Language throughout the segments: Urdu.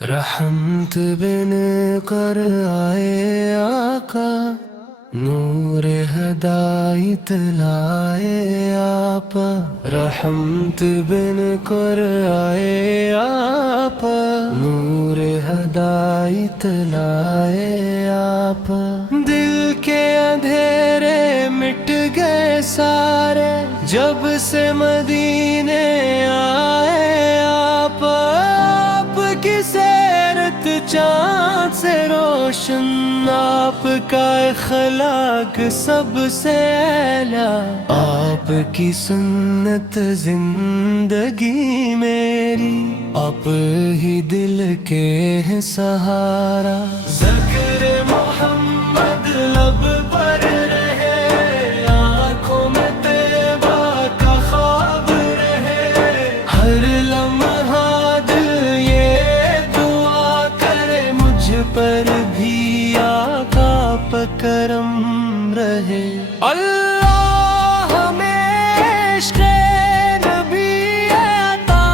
رحمت بن کر آئے آقا، نور ہدایت لائے آپ۔ رحمت بن کر آئے آپ، نور ہدایت لائے آپ۔ دل کے اندھیرے مٹ گئے سارے، جب سے مدینے آئے آپ۔ آپ کی سیرت چاند سے روشن، آپ کا اخلاق سب سے اعلیٰ۔ آپ کی سنت زندگی میری، آپ ہی دل کے ہیں سہارا۔ ذکر محمد لب پر رہے، آنکھوں میں طیبہ کا خواب رہے۔ ہر لمحہ دل یہ دعا کرے، مجھ پر بھی آقا پہ کرم رہے۔ اللہ ہمیں عشق نبی عطا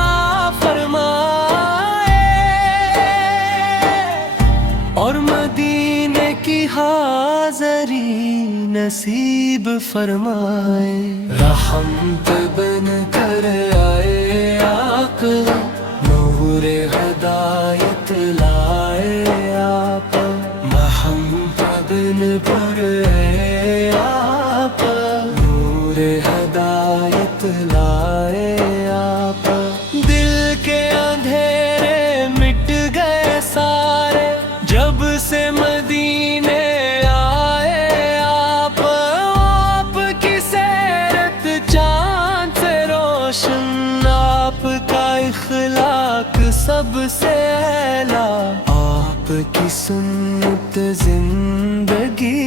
فرمائے، اور مدینے کی حاضری نصیب فرمائے۔ رحمت بن کر آئے آقا، نور ہدایت لائے آپ۔ محمد بن پر اے آپ، نور ہدایت لائے آپ۔ دل کے اندھیرے مٹ گئے سارے، جب سے مدینے آئے آپ۔ آپ کی سیرت چاند سے روشن، آپ کا اخلاق سب سے اعلیٰ۔ آپ کی سنت زندگی،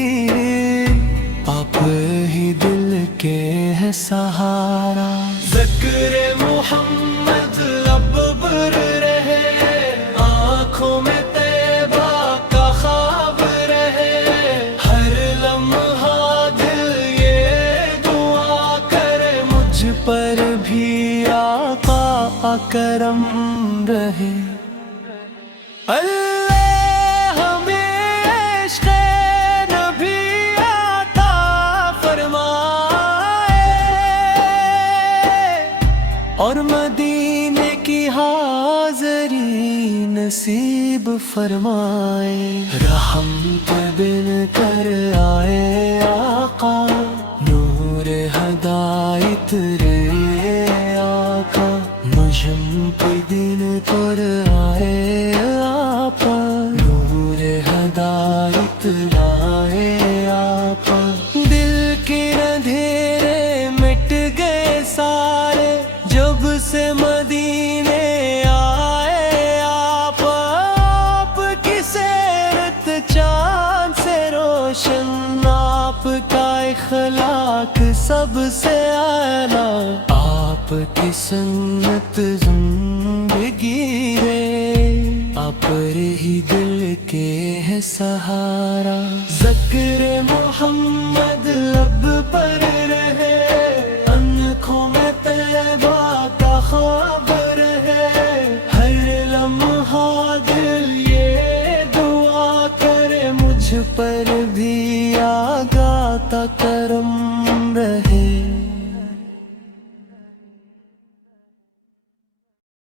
آپ ہی دل کے ہے سہارا۔ ذکر محمد لب پر رہے، آنکھوں میں طیبہ کا خواب رہے۔ ہر لمحہ دل یہ دعا کرے، مجھ پر بھی آقا کرم رہے۔ اللہ ہمیں عشق نبی عطا فرمائے، اور مدینے کی حاضری نصیب فرمائے۔ رحمت بن کر آئے آقا، نور ہدایت رے آقا۔ مجھم پہ دن کر آئے آپ، نور ہدایت لائے آپ۔ دل کے اندھیرے مٹ گئے سارے، جب سے مدینے آئے آپ۔ آپ کی سیرت چاند سے روشن، آپ کا اخلاق سب سے اعلیٰ۔ آپ کی سنت زندگی ہے، آپ ہی دل کے ہے سہارا۔ ذکر محمد لب پر رہے، آنکھوں میں طیبہ کا خواب